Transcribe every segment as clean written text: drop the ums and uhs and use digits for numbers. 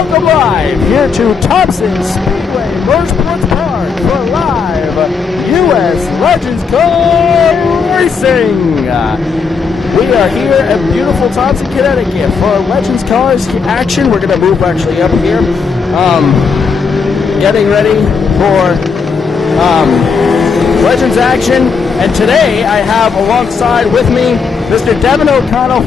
welcome live here to Thompson Speedway Motorsports Park for live U.S. Legends Car Racing. We are here at beautiful Thompson, Connecticut for Legends Cars action. We're going to move actually up here, getting ready for Legends action. And today I have alongside with me Mr. Devin O'Connell,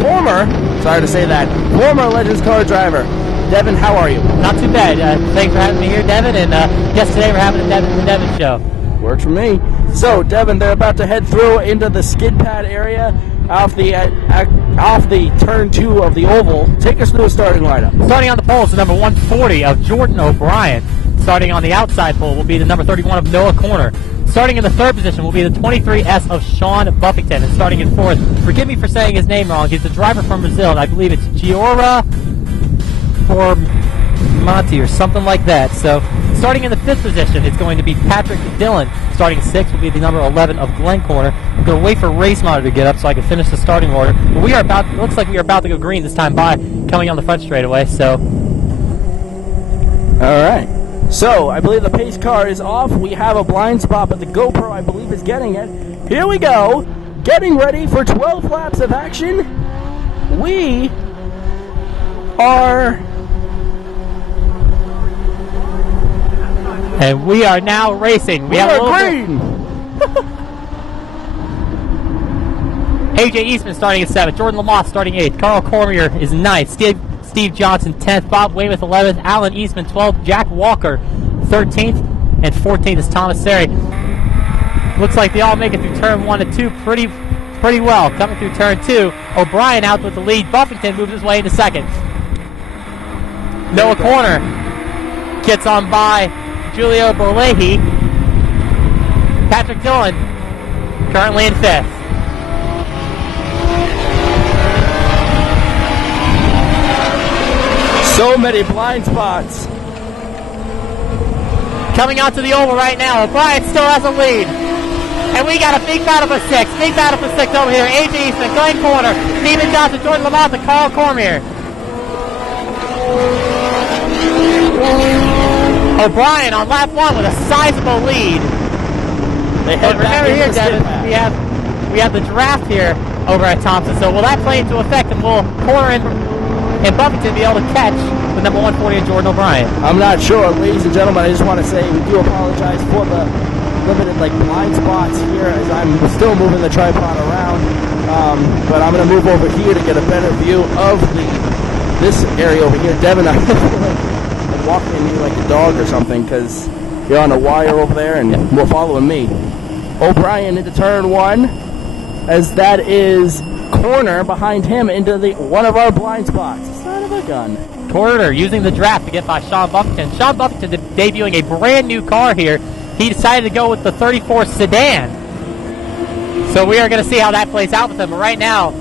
sorry to say that, former Legends car driver. Devin, how are you? Not too bad. Thanks for having me here, Devin. And yes, today we're having the Devin show. Works for me. So, Devin, they're about to head through into the skid pad area off the turn 2 of the oval. Take us through a starting lineup. Starting on the pole is the number 140 of Jordan O'Brien. Starting on the outside pole will be the number 31 of Noah Corner. Starting in the third position will be the 23S of Sean Buffington. And starting in fourth, forgive me for saying his name wrong, he's the driver from Brazil, and I believe it's Giora Monti or something like that. So starting in the fifth position, it's going to be Patrick Dillon. Starting sixth will be the number 11 of Glenn Corner. I'm going to wait for Race Monitor to get up so I can finish the starting order. But looks like we are about to go green this time by, coming on the front straightaway. So, all right. So, I believe the pace car is off. We have a blind spot, but the GoPro, I believe, is getting it. Here we go. Getting ready for 12 laps of action. We are... And we are now racing. We are green. AJ Eastman starting at 7th. Jordan Lamotte starting 8th. Carl Cormier is 9th. Steve Johnson 10th. Bob Weymouth 11th. Alan Eastman 12th. Jack Walker 13th. And 14th is Thomas Seri. Looks like they all make it through turn 1 and 2 pretty well. Coming through turn 2, O'Brien out with the lead. Buffington moves his way into second. Noah Corner gets on by Julio Borlehi. Patrick Dillon currently in 5th. So many blind spots. Coming out to the oval right now, O'Brien still has a lead. And we got a big battle for 6. Big battle for 6 over here. AJ Eastman, Glenn Corner, Steven Johnson, Jordan Lamont, and Carl Cormier. O'Brien on lap 1 with a sizable lead. But remember here, Devin, we have the draft here over at Thompson. So will that play into effect, and will Corner and Buffington be able to catch the number 140 of Jordan O'Brien? I'm not sure, ladies and gentlemen. I just want to say we do apologize for the limited blind spots here as I'm still moving the tripod around. But I'm going to move over here to get a better view of this area over here. Devin, I feel like I'm walking you like a dog or something because you're on a wire over there and you're following me. O'Brien into turn 1 as that is Corner behind him into one of our blind spots. Son of a gun. Corner using the draft to get by Sean Buffington. Sean Buffington debuting a brand new car here. He decided to go with the 34 sedan. So we are going to see how that plays out with him. But right now,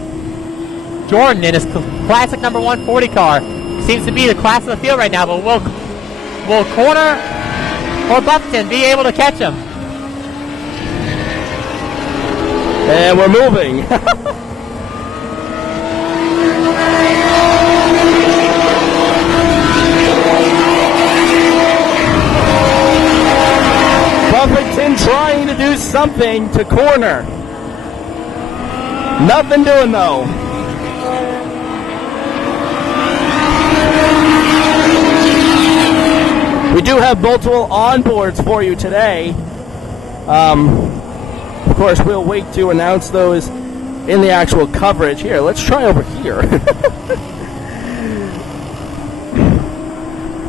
Jordan in his classic number 140 car seems to be the class of the field right now. But will Corner or Buffington be able to catch him? And we're moving. Buffington trying to do something to Corner. Nothing doing though. We do have multiple onboards for you today. Of course, we'll wait to announce those in the actual coverage. Here, let's try over here.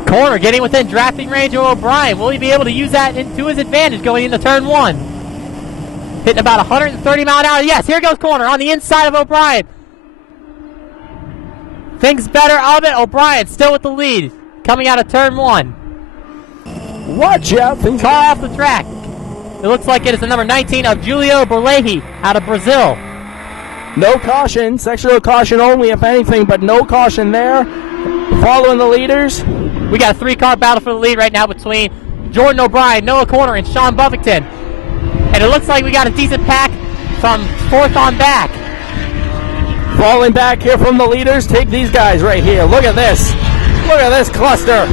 Corner getting within drafting range of O'Brien. Will he be able to use that to his advantage going into turn 1? Hitting about 130 mile an hour. Yes, here goes Corner on the inside of O'Brien. Things better of it. O'Brien still with the lead. Coming out of turn 1. Watch out. Car off the track. It looks like it is the number 19 of Julio Borlehi out of Brazil. No caution. Sectional caution only, if anything, but no caution there. Following the leaders. We got a 3-car battle for the lead right now between Jordan O'Brien, Noah Corner, and Sean Buffington. And it looks like we got a decent pack from 4th on back. Falling back here from the leaders. Take these guys right here. Look at this. Look at this cluster.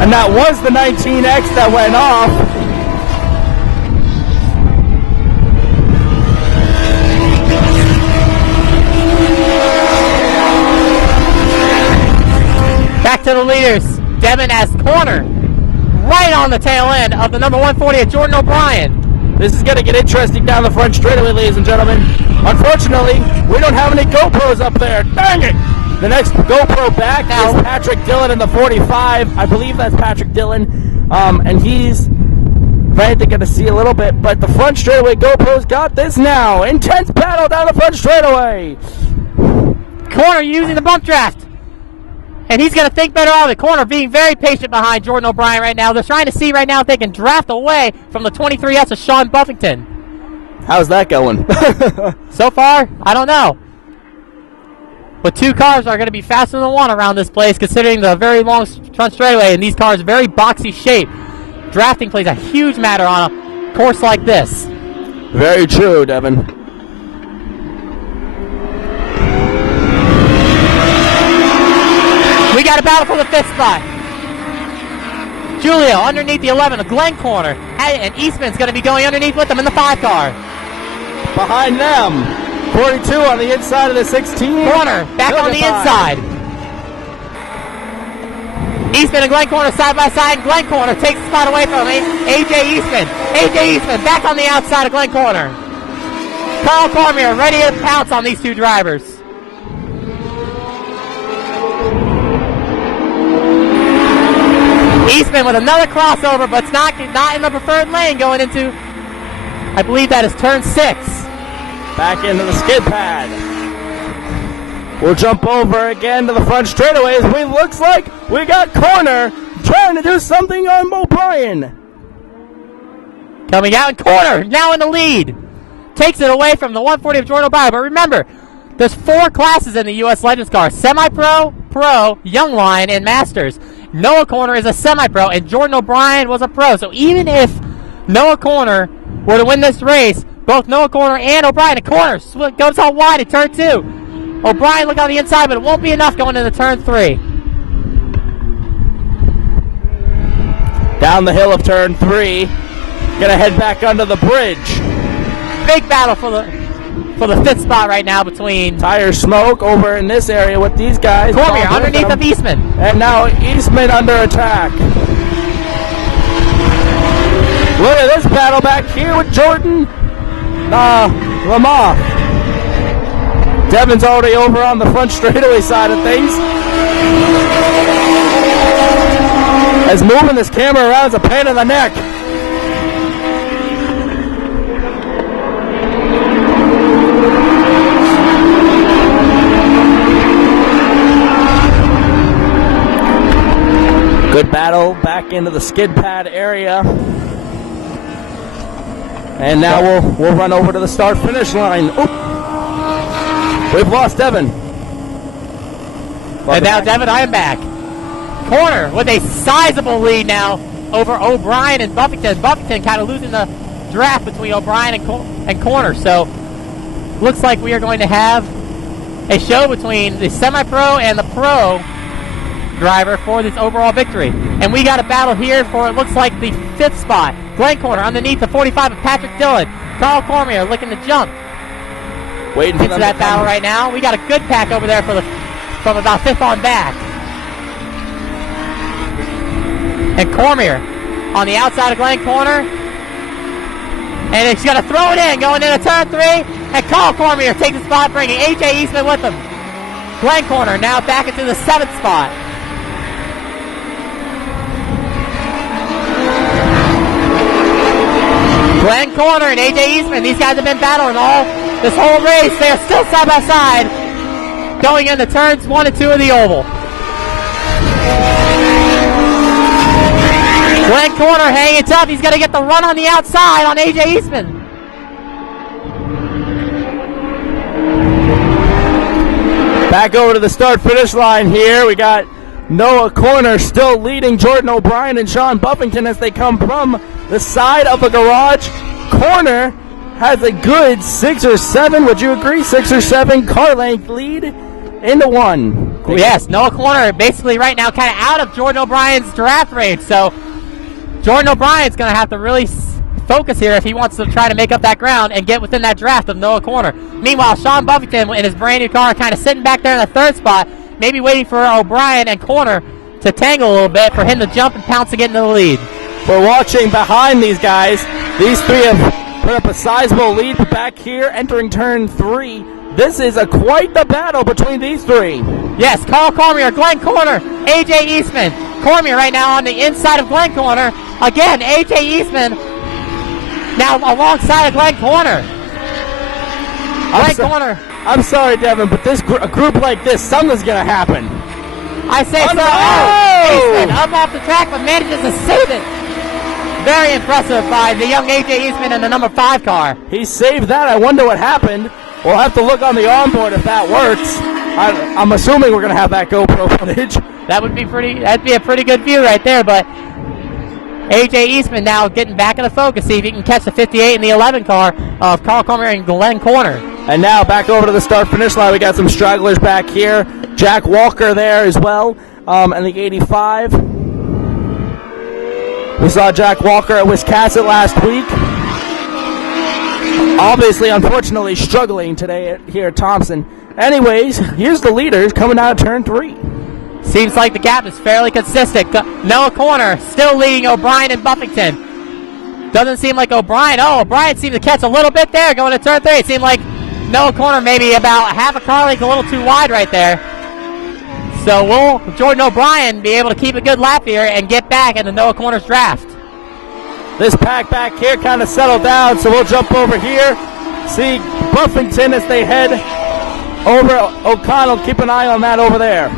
And that was the 19X that went off. Back to the leaders. Devin has corner right on the tail end of the number 140 of Jordan O'Brien. This is going to get interesting down the front straightaway, ladies and gentlemen. Unfortunately, we don't have any GoPros up there. Dang it! The next GoPro back is Patrick Dillon in the 45. I believe that's Patrick Dillon. And he's right, they're going to see a little bit. But the front straightaway GoPro's got this now. Intense battle down the front straightaway. Corner using the bump draft. And he's going to think better of it. Corner being very patient behind Jordan O'Brien right now. They're trying to see right now if they can draft away from the 23S of Sean Buffington. How's that going? So far, I don't know. But two cars are going to be faster than one around this place, considering the very long front straightaway, and these cars very boxy shape. Drafting plays a huge matter on a course like this. Very true, Devin. We got a battle for the fifth spot. Julio underneath the 11, a Glenn corner, and Eastman's going to be going underneath with them in the 5 car. Behind them, 42 on the inside of the 16. Corner, back on the inside. Eastman and Glenn corner side by side. Glenn corner takes the spot away from A.J. Eastman. A.J. Eastman back on the outside of Glenn corner. Carl Cormier ready to pounce on these two drivers. Eastman with another crossover, but it's not in the preferred lane going into, I believe that is turn 6. Back into the skid pad. We'll jump over again to the front straightaways. It looks like we got corner trying to do something on O'Brien. Coming out in corner, now in the lead. Takes it away from the 140 of Jordan O'Brien. But remember, there's 4 classes in the U.S. Legends car. Semi-Pro, Pro, Young Line, and Masters. Noah Corner is a semi-pro, and Jordan O'Brien was a pro. So even if Noah Corner were to win this race, both Noah Corner and O'Brien, the corner goes out wide at turn 2. O'Brien look on the inside, but it won't be enough going into turn 3. Down the hill of turn 3. Gonna head back under the bridge. Big battle for the 5th spot right now between tire smoke over in this area with these guys. Cormier underneath of Eastman. And now Eastman under attack. Look at this battle back here with Jordan Lamar. Devin's already over on the front straightaway side of things. As moving this camera around is a pain in the neck. Good battle back into the skid pad area. And now we'll run over to the start-finish line. Oop. We've lost Devin. And now Devin, I am back. Corner with a sizable lead now over O'Brien and Buffington. Buffington kind of losing the draft between O'Brien and Corner. So looks like we are going to have a show between the semi-pro and the pro driver for this overall victory. And we got a battle here for, it looks like, the 5th spot. Glenn Corner underneath the 45 of Patrick Dillon. Carl Cormier looking to jump. Waiting for into that battle right now. We got a good pack over there from about 5th on back. And Cormier on the outside of Glenn Corner. And he's going to throw it in going into turn 3. And Carl Cormier takes the spot, bringing A.J. Eastman with him. Glenn Corner now back into the 7th spot. Glenn Corner and A.J. Eastman, these guys have been battling this whole race. They are still side by side going into turns 1 and 2 of the oval. Glenn Corner hanging tough. He's going to get the run on the outside on A.J. Eastman. Back over to the start-finish line here. We got Noah Corner still leading Jordan O'Brien and Sean Buffington as they come from the side of the garage. Corner has a good 6 or 7, would you agree? 6 or 7 car length lead into 1. Yes, Noah Corner basically right now kind of out of Jordan O'Brien's draft range. So Jordan O'Brien's going to have to really focus here if he wants to try to make up that ground and get within that draft of Noah Corner. Meanwhile, Sean Buffington in his brand new car kind of sitting back there in the third spot, maybe waiting for O'Brien and Corner to tangle a little bit for him to jump and pounce to get into the lead. We're watching behind these guys. These three have put up a sizable lead back here entering turn 3. This is quite the battle between these three. Yes, Carl Cormier, Glenn Corner, AJ Eastman. Cormier right now on the inside of Glenn Corner. Again, AJ Eastman now alongside of Glenn Corner. Corner. I'm sorry, Devin, but a group like this, something's going to happen. I say so. Eastman up off the track, but manages to save it. Very impressive by the young AJ Eastman in the number 5 car. He saved that. I wonder what happened. We'll have to look on the onboard if that works. I'm assuming we're going to have that GoPro footage. That'd be a pretty good view right there, but AJ Eastman now getting back into focus, see if he can catch the 58 and the 11 car of Carl Cormier and Glenn Corner. And now back over to the start-finish line. We got some stragglers back here. Jack Walker there as well, and the 85. We saw Jack Walker at Wiscasset last week. Obviously, unfortunately, struggling today here at Thompson. Anyways, here's the leaders coming out of turn 3. Seems like the gap is fairly consistent. Noah Corner still leading O'Brien and Buffington. Doesn't seem like O'Brien. O'Brien seemed to catch a little bit there going to turn 3. It seemed like Noah Corner maybe about half a car length a little too wide right there. So will Jordan O'Brien be able to keep a good lap here and get back into Noah Corner's draft? This pack back here kind of settled down, so we'll jump over here. See Buffington as they head over O'Connell. Keep an eye on that over there.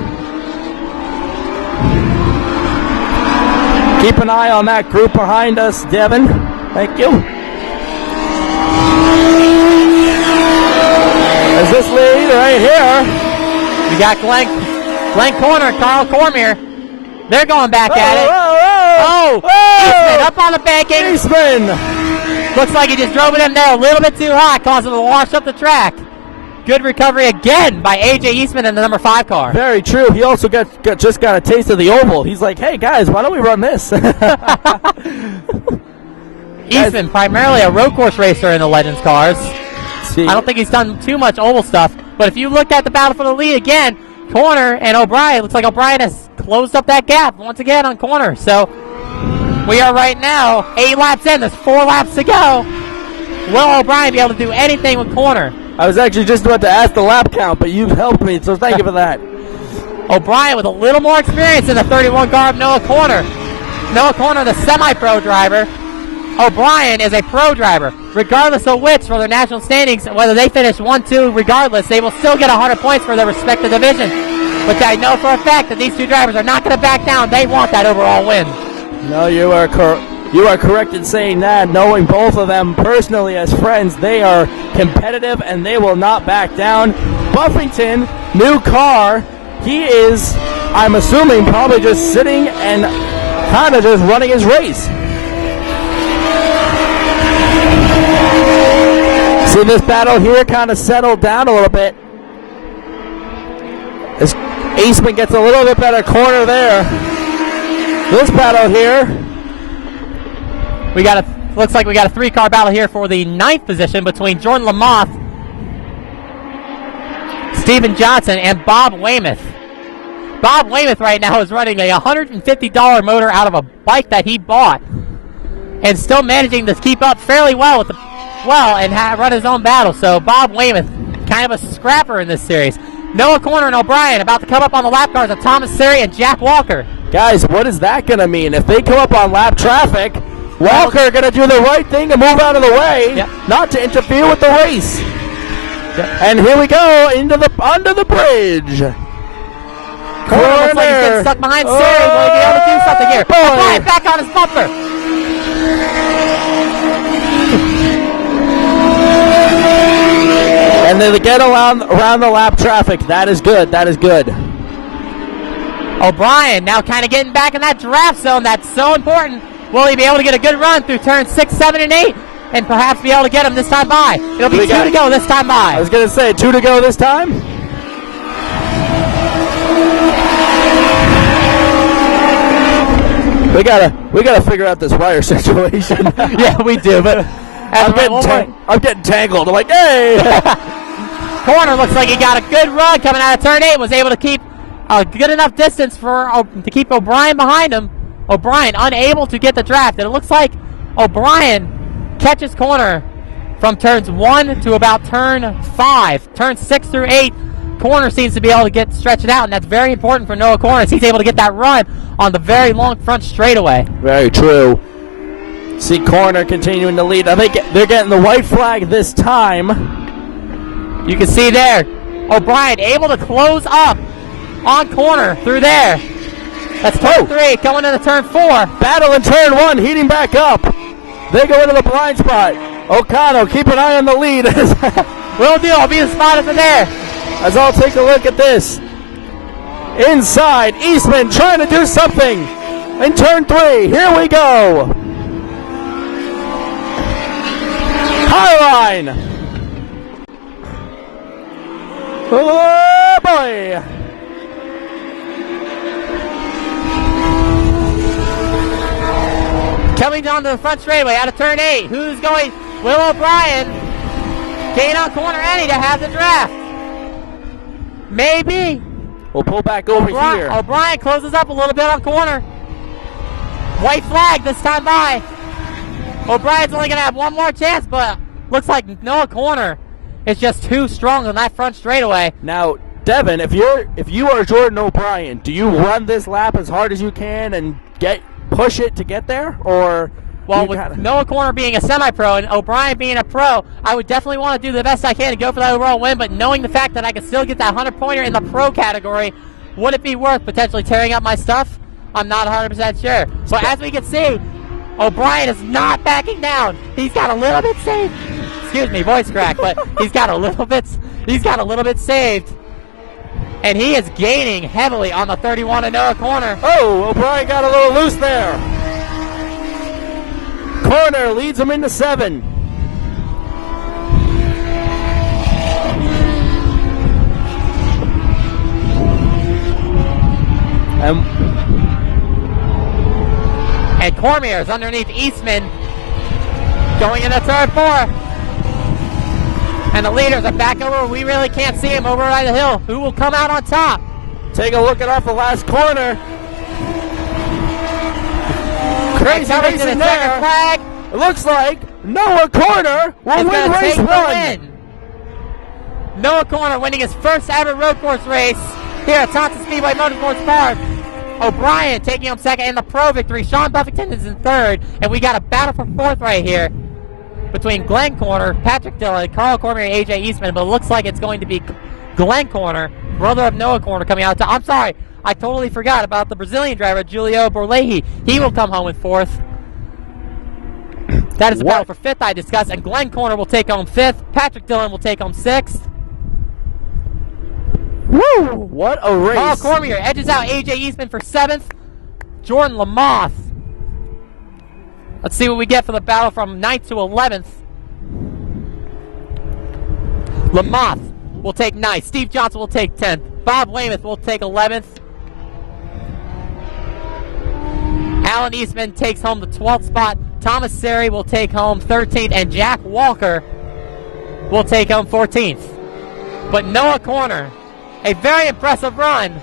Keep an eye on that group behind us, Devin. Thank you. As this lead right here. We got Glenn Corner, Carl Cormier. They're going back at it. Eastman up on the banking. Eastman. Looks like he just drove it in there a little bit too high, causing him to wash up the track. Good recovery again by AJ Eastman in the number 5 car. Very true. He also just got a taste of the oval. He's like, hey guys, why don't we run this? Eastman, primarily a road course racer in the Legends cars. See. I don't think he's done too much oval stuff, but if you looked at the battle for the lead again, Corner and O'Brien, looks like O'Brien has closed up that gap once again on Corner. So we are right now 8 laps in. There's 4 laps to go. Will O'Brien be able to do anything with Corner? I was actually just about to ask the lap count, but you've helped me, so thank you for that. O'Brien with a little more experience in the 31 car of Noah Corner. Noah Corner, the semi-pro driver. O'Brien is a pro driver. Regardless of which, for their national standings, whether they finish 1-2, regardless, they will still get 100 points for their respective division. But I know for a fact that these two drivers are not going to back down. They want that overall win. No, you are correct in saying that. Knowing both of them personally as friends, they are competitive and they will not back down. Buffington, new car. He is, I'm assuming, probably just sitting and kind of just running his race. See this battle here kind of settled down a little bit. As Eastman gets a little bit better corner there. This battle here. Looks like we got a 3-car battle here for the 9th position between Jordan Lamoth, Stephen Johnson, and Bob Weymouth. Bob Weymouth right now is running a $150 motor out of a bike that he bought and still managing to keep up fairly well with and run his own battle. So Bob Weymouth, kind of a scrapper in this series. Noah Corner and O'Brien about to come up on the lap cars of Thomas Siri and Jack Walker. Guys, what is that going to mean? If they come up on lap traffic, Walker going to do the right thing to move out of the way, not to interfere with the race. And here we go under the bridge. Corner looks like he's getting stuck behind Siri. Will he be able to do something here? O'Brien back on his bumper. And they get around the lap traffic. That is good. That is good. O'Brien now kind of getting back in that draft zone. That's so important. Will he be able to get a good run through turns 6, 7, and 8? And perhaps be able to get him this time by. It'll be 2 to go this time by. I was going to say 2 to go this time. We gotta figure out this wire situation. Yeah, we do. But I'm getting tangled. I'm like, hey. Corner looks like he got a good run coming out of turn 8. Was able to keep a good enough distance to keep O'Brien behind him. O'Brien unable to get the draft. And it looks like O'Brien catches corner from turns 1 to about turn 5. Turn 6 through 8, corner seems to be able to get stretched out, and that's very important for Noah Corner. He's able to get that run on the very long front straightaway. Very true. See Corner continuing to lead. I think they're getting the white flag this time. You can see there, O'Brien able to close up on Corner through there. That's turn 3, coming into turn 4. Battle in turn 1, heating back up. They go into the blind spot. O'Connell, keep an eye on the lead. Will do, I'll be the spot over there. As I'll take a look at this. Inside, Eastman trying to do something. In turn 3, here we go. High line. Oh boy. Coming down to the front straightaway out of turn 8. Who's going? Will O'Brien gain on Corner Eddie to have the draft. Maybe. We'll pull back over here. O'Brien closes up a little bit on Corner. White flag this time by. O'Brien's only going to have one more chance, but looks like Noah Corner is just too strong on that front straightaway. Now, Devin, if you are Jordan O'Brien, do you run this lap as hard as you can and push it to get there, or? Well, with Noah Corner being a semi-pro and O'Brien being a pro, I would definitely want to do the best I can to go for that overall win, but knowing the fact that I could still get that 100-pointer in the pro category, would it be worth potentially tearing up my stuff? I'm not 100% sure. But as we can see, O'Brien is not backing down. He's got a little bit saved. Excuse me, voice crack, but he's got a little bit saved. And he is gaining heavily on the 31 of Noah Corner. Oh, O'Brien got a little loose there. Corner leads him into 7. And Cormier is underneath Eastman, going into turn 4. And the leaders are back over. We really can't see him over by the hill. Who will come out on top? Take a look at off the last corner. Crazy racing there. Flag. It looks like Noah Corner will win race 1. Noah Corner winning his first ever road course race here at Thompson Speedway Motorsports Park. O'Brien taking home second in the pro victory. Sean Buffington is in third. And we got a battle for fourth right here between Glenn Corner, Patrick Dillon, Carl Cormier, and AJ Eastman. But it looks like it's going to be Glenn Corner, brother of Noah Corner, coming out. I'm sorry, I totally forgot about the Brazilian driver, Julio Borlehi. He will come home in fourth. That is the battle for fifth I discussed. And Glenn Corner will take home fifth. Patrick Dillon will take home sixth. Woo! What a race. Carl Cormier edges out AJ Eastman for 7th. Jordan Lamoth. Let's see what we get for the battle from 9th to 11th. Lamoth will take 9th. Steve Johnson will take 10th. Bob Weymouth will take 11th. Alan Eastman takes home the 12th spot. Thomas Seri will take home 13th. And Jack Walker will take home 14th. But Noah Corner, a very impressive run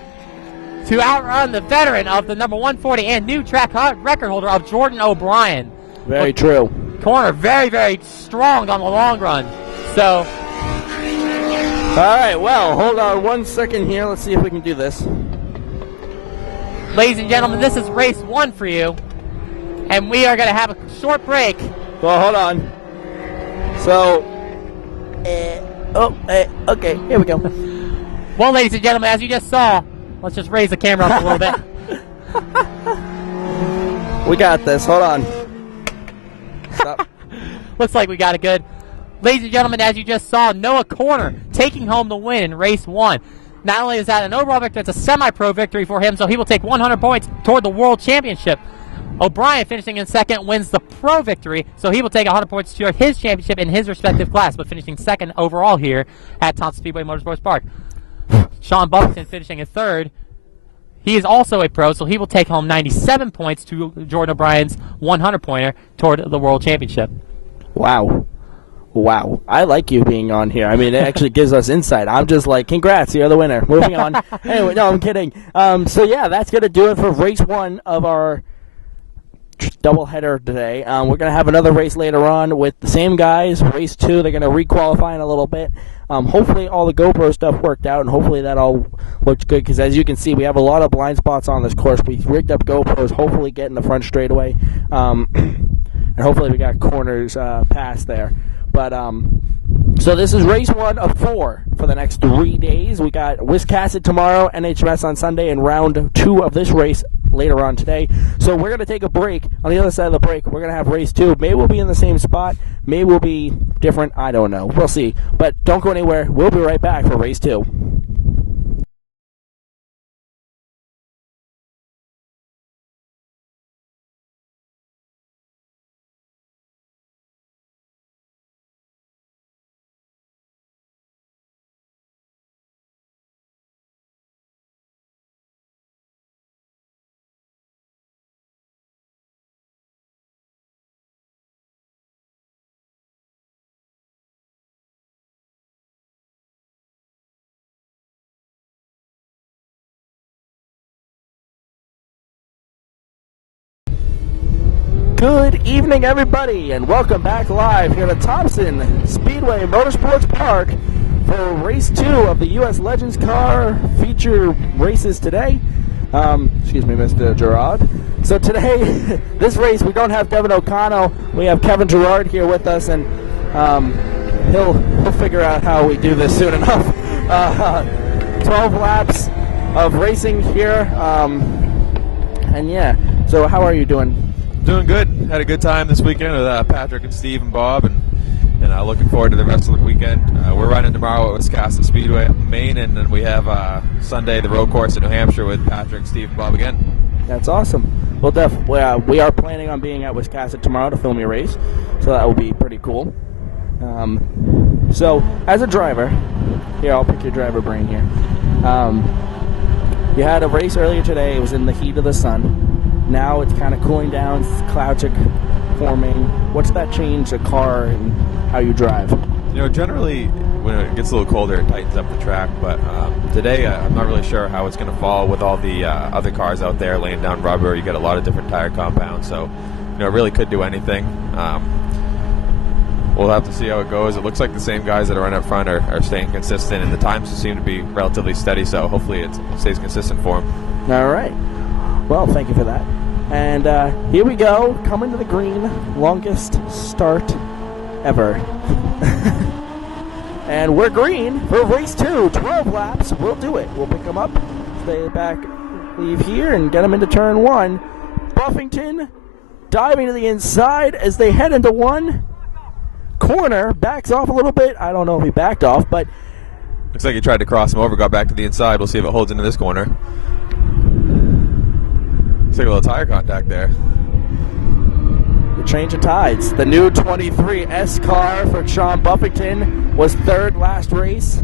to outrun the veteran of the number 140 and new track record holder of Jordan O'Brien. Very true. Corner very, very strong on the long run. So, all right, well, hold on 1 second here. Let's see if we can do this. Ladies and gentlemen, this is race 1 for you. And we are going to have a short break. Well, hold on. So, okay, here we go. Well, ladies and gentlemen, as you just saw, let's just raise the camera up a little bit. We got this. Hold on. Stop. Looks like we got it good. Ladies and gentlemen, as you just saw, Noah Corner taking home the win in race 1. Not only is that an overall victory, it's a semi-pro victory for him, so he will take 100 points toward the World Championship. O'Brien, finishing in second, wins the pro victory, so he will take 100 points toward his championship in his respective class, but finishing second overall here at Thompson Speedway Motorsports Park. Sean Buffington finishing in third. He is also a pro, so he will take home 97 points to Jordan O'Brien's 100-pointer toward the World Championship. Wow. Wow. I like you being on here. I mean, it actually gives us insight. I'm just like, congrats, you're the winner. Moving on. Anyway, no, I'm kidding. So, yeah, that's going to do it for race 1 of our doubleheader today. We're going to have another race later on with the same guys. Race 2, they're going to re-qualify in a little bit. Hopefully all the GoPro stuff worked out, and hopefully that all looked good, because as you can see, we have a lot of blind spots on this course. We rigged up GoPros, hopefully getting the front straightaway, and hopefully we got corners past there. But so this is race 1 of 4 for the next 3 days. We got Wiscasset tomorrow, NHMS on Sunday, and round 2 of this race later on today. So we're going to take a break. On the other side of the break, we're going to have race 2. Maybe we'll be in the same spot. Maybe we'll be different. I don't know. We'll see. But don't go anywhere. We'll be right back for race 2. Good evening, everybody, and welcome back live here at Thompson Speedway Motorsports Park for race 2 of the U.S. Legends Car feature races today. Excuse me, Mr. Gerard. So today, this race, we don't have Devin O'Connell. We have Kevin Gerard here with us, and he'll figure out how we do this soon enough. 12 laps of racing here, and yeah. So how are you doing? Doing good. Had a good time this weekend with Patrick and Steve and Bob, and looking forward to the rest of the weekend. We're running tomorrow at Wiscasset Speedway, Maine, and then we have Sunday the road course in New Hampshire with Patrick, Steve, and Bob again. That's awesome. Well, we are planning on being at Wiscasset tomorrow to film your race, so that will be pretty cool. So, as a driver, here, I'll pick your driver brain here. You had a race earlier today. It was in the heat of the sun. Now it's kind of cooling down, clouds are forming. What's that change the car and how you drive? You know, generally, when it gets a little colder, it tightens up the track, but today I'm not really sure how it's going to fall with all the other cars out there laying down rubber. You get a lot of different tire compounds, so, you know, it really could do anything. We'll have to see how it goes. It looks like the same guys that are running up front are staying consistent, and the times seem to be relatively steady, so hopefully it stays consistent for them. All right. Well, thank you for that. And here we go, coming to the green, longest start ever. And we're green for race 2, 12 laps. We'll do it. We'll pick them up, stay back, leave here, and get them into turn 1. Buffington diving to the inside as they head into 1. Corner, backs off a little bit. I don't know if he backed off, but looks like he tried to cross him over, got back to the inside. We'll see if it holds into this corner. Looks like a little tire contact there. The change of tides. The new 23 S car for Sean Buffington was 3rd last race.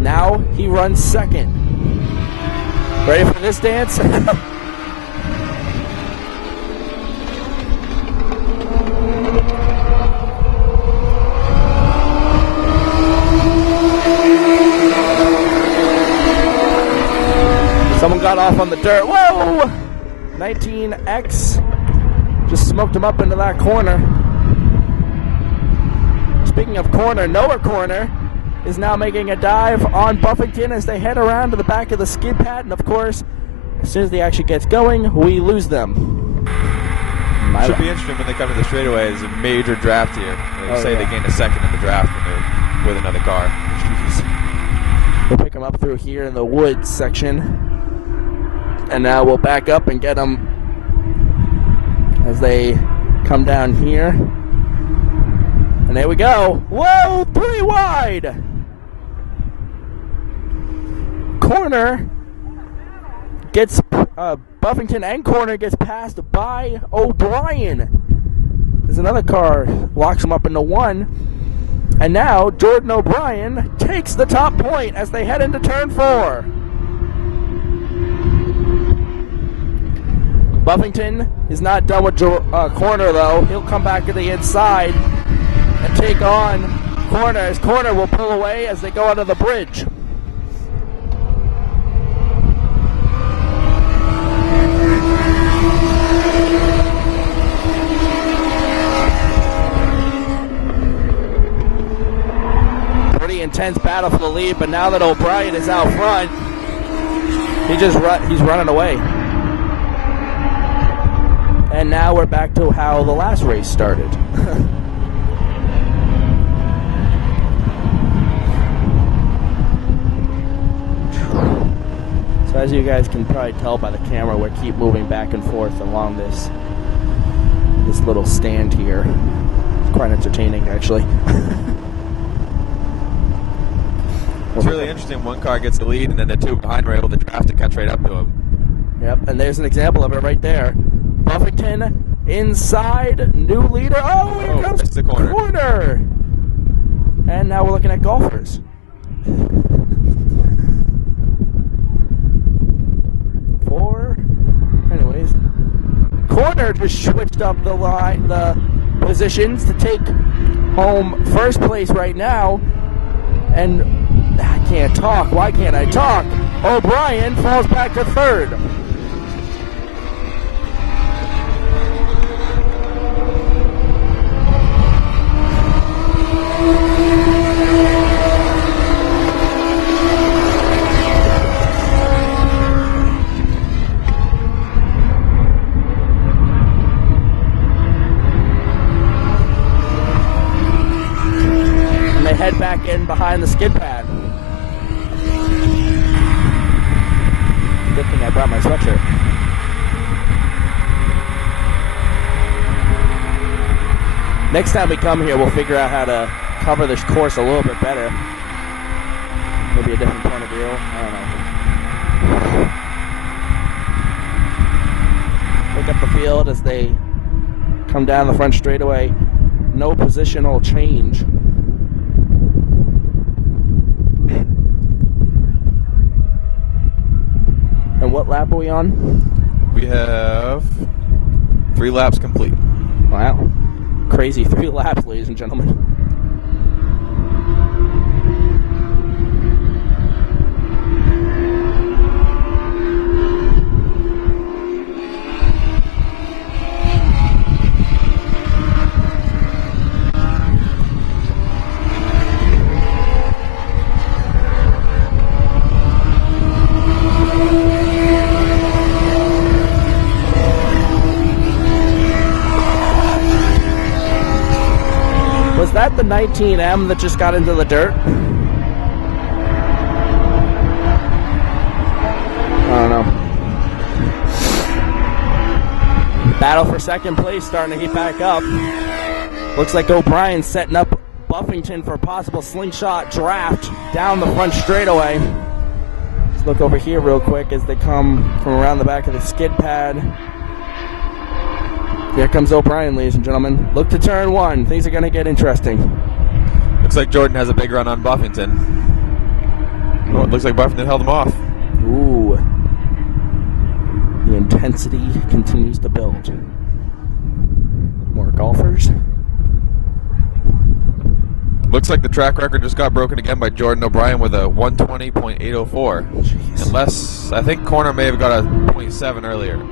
Now he runs 2nd. Ready for this dance? Someone got off on the dirt. Whoa! 19X just smoked him up into that corner. Speaking of corner, Noah Corner is now making a dive on Buffington as they head around to the back of the skid pad. And of course, as soon as the action gets going, we lose them. Should be interesting when they come to the straightaway. There's a major draft here. They gained a 2nd in the draft when they're with another car. Jeez. We'll pick them up through here in the woods section. And now we'll back up and get them as they come down here. And there we go. Whoa, 3 wide. Corner gets, Buffington and Corner gets passed by O'Brien. There's another car, locks him up into 1. And now Jordan O'Brien takes the top point as they head into turn 4. Buffington is not done with Corner, though. He'll come back to the inside and take on Corner, as Corner will pull away as they go under the bridge. Pretty intense battle for the lead, but now that O'Brien is out front, he's running away. And now we're back to how the last race started. So as you guys can probably tell by the camera, we keep moving back and forth along this little stand here. It's quite entertaining, actually. It's really interesting. One car gets the lead, and then the two behind are able to draft to catch right up to him. Yep, and there's an example of it right there. Buffington inside, new leader. Oh, here comes the corner. And now we're looking at golfers. Anyways, Corner just switched up the positions to take home first place right now. And I can't talk. Why can't I talk? O'Brien falls back to third. Head back in behind the skid pad. Good thing I brought my sweatshirt. Next time we come here, we'll figure out how to cover this course a little bit better. Maybe a different point of view. I don't know. Look up the field as they come down the front straightaway. No positional change. And what lap are we on? We have 3 laps complete. Wow. Crazy 3 laps, ladies and gentlemen. Was that the 19M that just got into the dirt? I don't know. Battle for second place starting to heat back up. Looks like O'Brien's setting up Buffington for a possible slingshot draft down the front straightaway. Let's look over here real quick as they come from around the back of the skid pad. Here comes O'Brien, ladies and gentlemen. Look to turn 1. Things are going to get interesting. Looks like Jordan has a big run on Buffington. Oh, it looks like Buffington held him off. Ooh. The intensity continues to build. More golfers. Looks like the track record just got broken again by Jordan O'Brien with a 120.804. Jeez. Unless, I think Corner may have got a 0.7 earlier.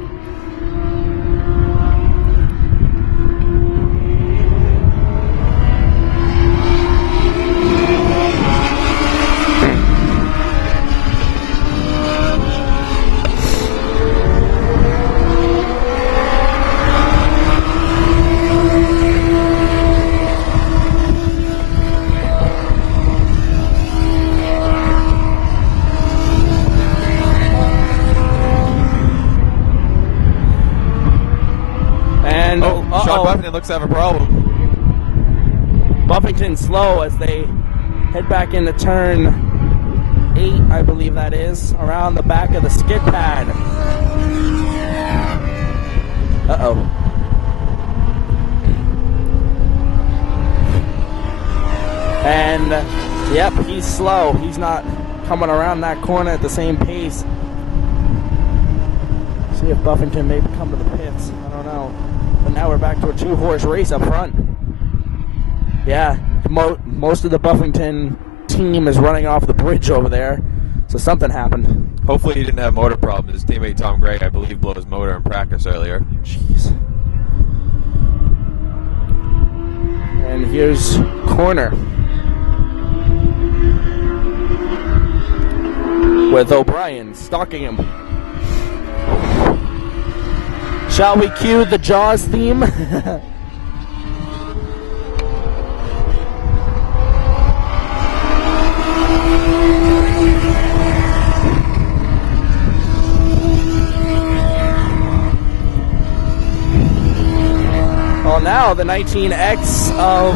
Buffington looks to have a problem. Buffington slow as they head back into turn 8, I believe that is, around the back of the skid pad. Uh-oh. And, yep, he's slow. He's not coming around that corner at the same pace. See if Buffington may come to the pits. I don't know. But now we're back to a 2-horse race up front. Yeah, most of the Buffington team is running off the bridge over there. So something happened. Hopefully he didn't have motor problems. His teammate Tom Gray, I believe, blew his motor in practice earlier. Jeez. And here's corner. With O'Brien stalking him. Shall we cue the Jaws theme? Well, now the 19X of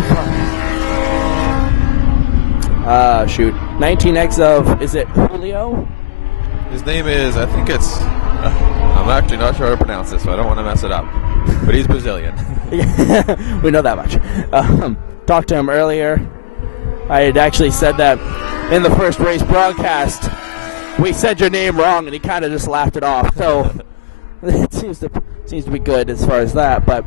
19X of, is it Julio? His name is, I think it's, I'm actually not sure how to pronounce this, so I don't want to mess it up. But he's Brazilian. We know that much. Talked to him earlier. I had actually said that in the first race broadcast. We said your name wrong, and he kind of just laughed it off. So it seems to be good as far as that. But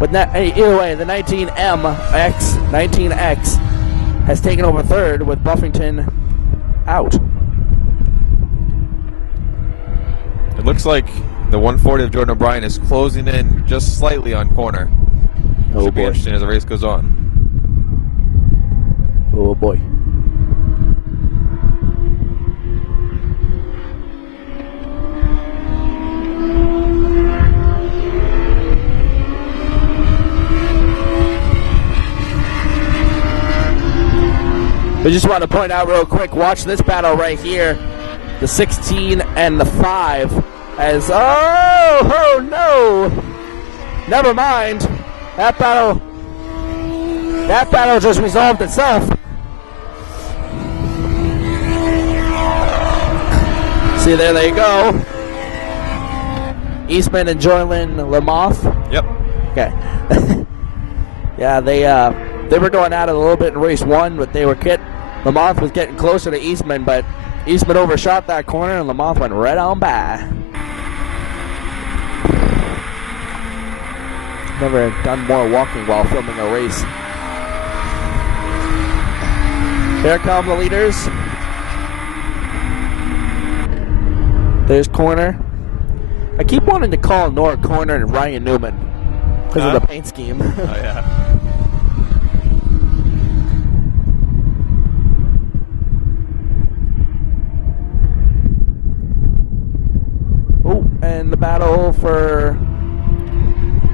either way, the 19X has taken over third with Buffington out. It looks like the 140 of Jordan O'Brien is closing in just slightly on corner. Oh, Should be boy. interesting as the race goes on. Oh boy. I just want to point out real quick, watch this battle right here. The 16 and the 5 as, oh no! Never mind. That battle just resolved itself. See, there they go. Eastman and Joylin Lamoth. Yep. Okay. Yeah, they were going at it a little bit in race 1, but Lamoth was getting closer to Eastman, but Eastman overshot that corner and Lamoth went right on by. Never done more walking while filming a race. Here come the leaders. There's corner. I keep wanting to call Nora Corner and Ryan Newman because of the paint scheme. Oh, yeah. Oh, and the battle for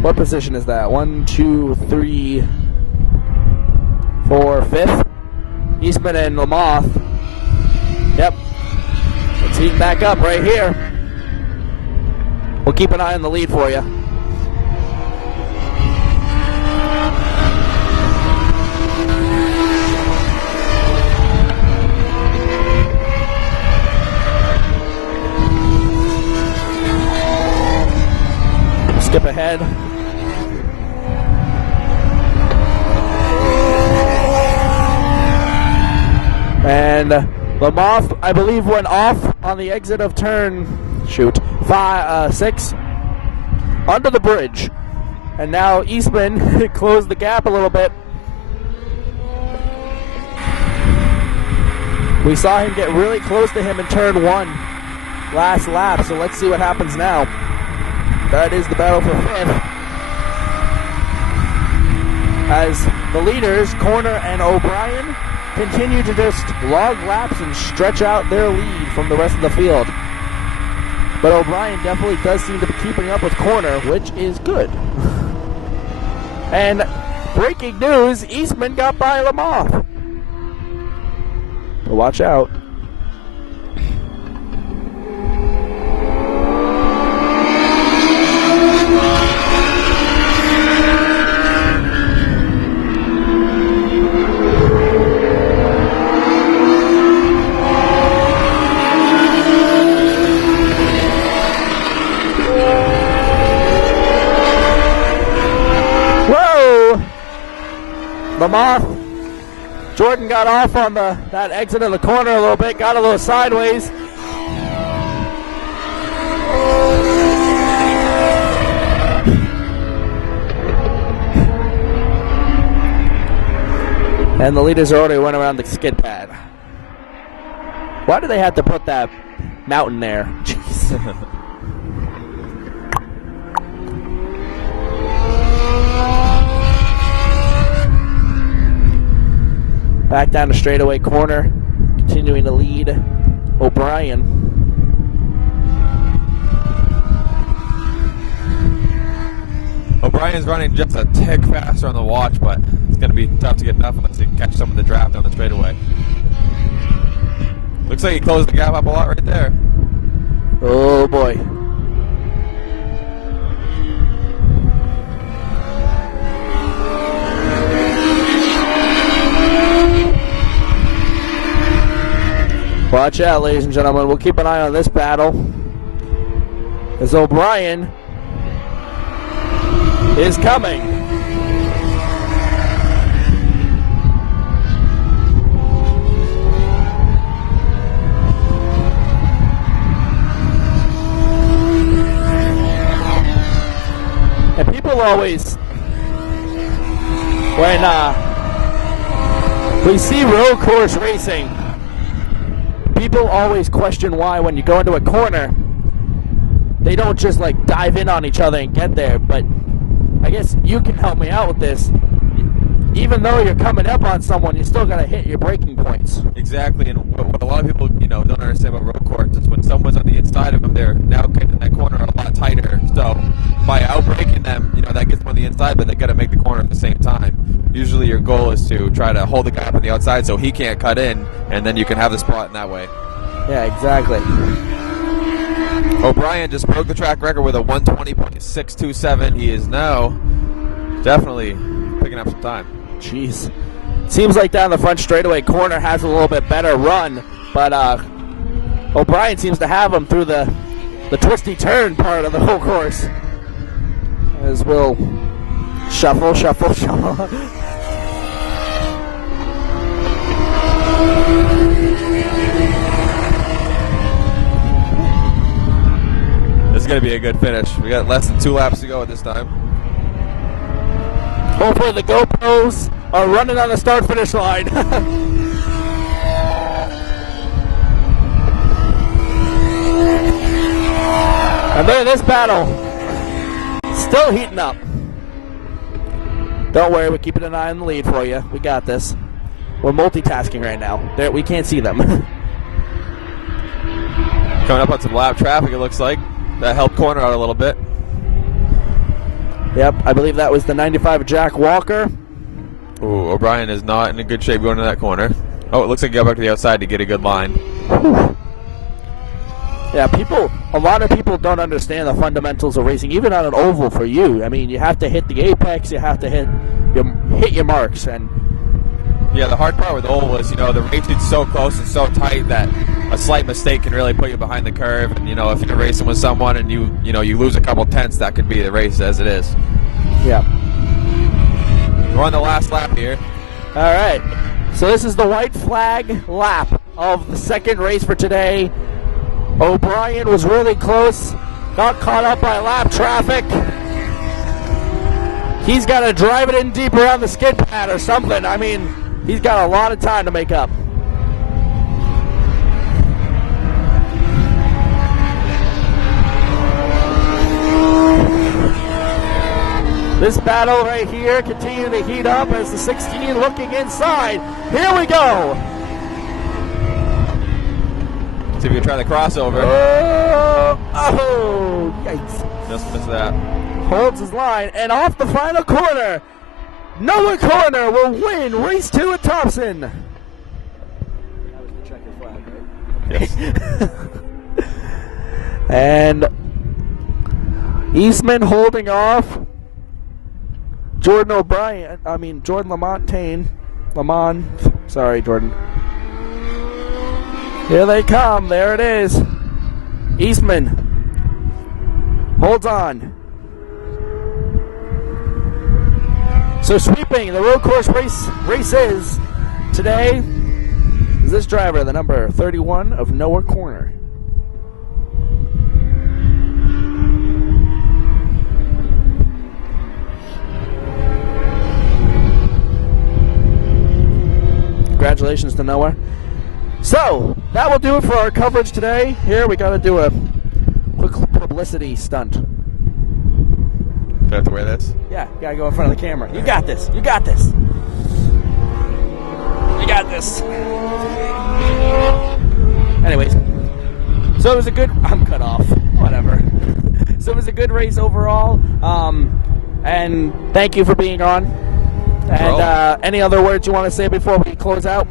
what position is that? 1, 2, 3, 4, 5th. Eastman and Lamoth. Yep. Let's heat back up right here. We'll keep an eye on the lead for you. Skip ahead. And Lamoth, I believe, went off on the exit of turn 6 under the bridge. And now Eastman closed the gap a little bit. We saw him get really close to him in turn 1 last lap, so let's see what happens now. That is the battle for 5th. As the leaders, Corner and O'Brien, continue to just log laps and stretch out their lead from the rest of the field. But O'Brien definitely does seem to be keeping up with Corner, which is good. And breaking news, Eastman got by Lamoth. So watch out. Lamoth. Jordan got off on that exit of the corner a little bit, got a little sideways. And the leaders already went around the skid pad. Why do they have to put that mountain there? Jeez. Back down the straightaway corner, continuing to lead O'Brien. O'Brien's running just a tick faster on the watch, but it's going to be tough to get enough unless he can catch some of the draft on the straightaway. Looks like he closed the gap up a lot right there. Oh boy. Watch out, ladies and gentlemen. We'll keep an eye on this battle as O'Brien is coming. And people always, when we see road course racing, people always question why when you go into a corner, they don't just like dive in on each other and get there. But I guess you can help me out with this. Even though you're coming up on someone, you still got to hit your braking points. Exactly, and what a lot of people, don't understand about road course is when someone's on the inside of them, they're now getting that corner a lot tighter. So by outbraking them, that gets them on the inside, but they got to make the corner at the same time. Usually your goal is to try to hold the guy up on the outside so he can't cut in, and then you can have the spot in that way. Yeah, exactly. O'Brien just broke the track record with a 120.627. He is now definitely picking up some time. Jeez. Seems like down the front straightaway corner has a little bit better run, but O'Brien seems to have him through the twisty turn part of the whole course. As we'll shuffle. This is going to be a good finish. We got less than 2 laps to go at this time. Hopefully the GoPros are running on the start-finish line. And then this battle, still heating up. Don't worry, we're keeping an eye on the lead for you. We got this. We're multitasking right now. We can't see them. Coming up on some lap traffic, it looks like. That helped corner out a little bit. Yep, I believe that was the 95 Jack Walker. Ooh, O'Brien is not in a good shape going to that corner. Oh, it looks like he got back to the outside to get a good line. Whew. Yeah, a lot of people don't understand the fundamentals of racing, even on an oval for you. I mean, you have to hit the apex, you have to hit your marks. And yeah, the hard part with the oval is, the racing's so close and so tight that a slight mistake can really put you behind the curve. And, if you're racing with someone and you lose a couple tenths, that could be the race as it is. Yeah. We're on the last lap here. All right. So this is the white flag lap of the second race for today. O'Brien was really close. Got caught up by lap traffic. He's got to drive it in deep around the skid pad or something. I mean, he's got a lot of time to make up. This battle right here continuing to heat up as the 16 looking inside. Here we go. See if we can try the crossover. Oh, yikes. Just missed that. Holds his line, and off the final corner, Noah Corner will win race 2 at Thompson. That was the checker flag, right? Yes. And Eastman holding off Jordan Lamont. Sorry, Jordan. Here they come. There it is. Eastman holds on. So sweeping the road course races today is this driver, the number 31 of Noah Corner. congratulations to Noah. So, that will do it for our coverage today. Here, we got to do a quick publicity stunt. Do I have to wear this? Yeah, you got to go in front of the camera. You got this. You got this. You got this. Anyways, so it was a good... I'm cut off. Whatever. So it was a good race overall. And thank you for being on. And any other words you want to say before we close out?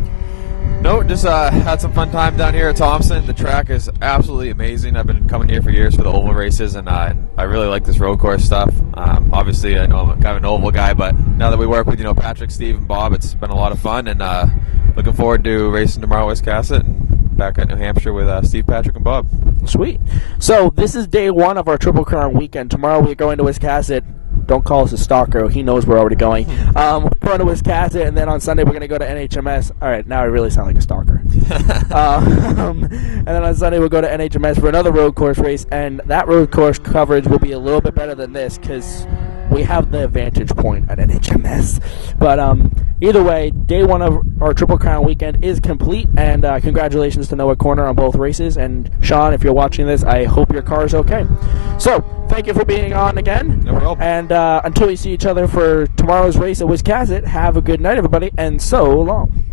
No, just had some fun time down here at Thompson. The track is absolutely amazing. I've been coming here for years for the oval races, and I really like this road course stuff. Obviously, I know I'm kind of an oval guy, but now that we work with Patrick, Steve, and Bob, it's been a lot of fun, and looking forward to racing tomorrow at Wiscasset and back at New Hampshire with Steve, Patrick, and Bob. Sweet. So this is day one of our Triple Crown weekend. Tomorrow we're going to Wiscasset. Don't call us a stalker. He knows we're already going. We're going to Wiscasset, and then on Sunday we're going to go to NHMS. All right, now I really sound like a stalker. And then on Sunday we'll go to NHMS for another road course race, and that road course coverage will be a little bit better than this because we have the vantage point at NHMS. But either way, day one of our Triple Crown weekend is complete, and congratulations to Noah Corner on both races. And Sean, if you're watching this, I hope your car is okay. So, thank you for being on again. No problem. And until we see each other for tomorrow's race at Wiscasset, have a good night, everybody, and so long.